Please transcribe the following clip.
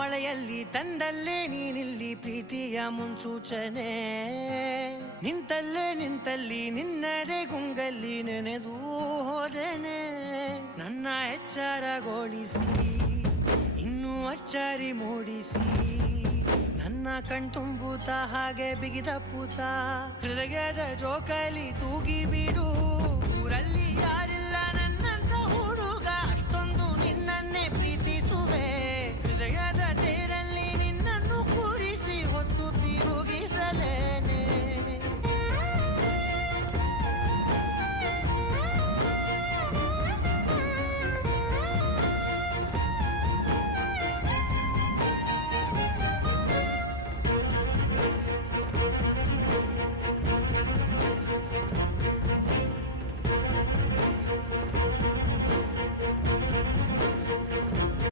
ಮಳೆಯಲ್ಲಿ ತಂದಲ್ಲೇ ನೀನಿಲ್ಲಿ ಪ್ರೀತಿಯ ಮುನ್ಸೂಚನೆ ನಿಂತಲ್ಲಿ ನಿನ್ನದೇ ಗುಂಗಲ್ಲಿ ನೆನೆದು ಹೋದೆನೆ ನನ್ನ ಎಚ್ಚರಗೊಳಿಸಿ ಇನ್ನೂ ಅಚ್ಚರಿ ಮೂಡಿಸಿ ನನ್ನ ಕಣ್ತುಂಬುತ್ತಾ ಹಾಗೆ ಬಿಗಿದಪ್ಪುತ್ತಾ ಹೃದಯದ ಜೋಕಾಲಿ ತೂಗಿ ಬಿಡು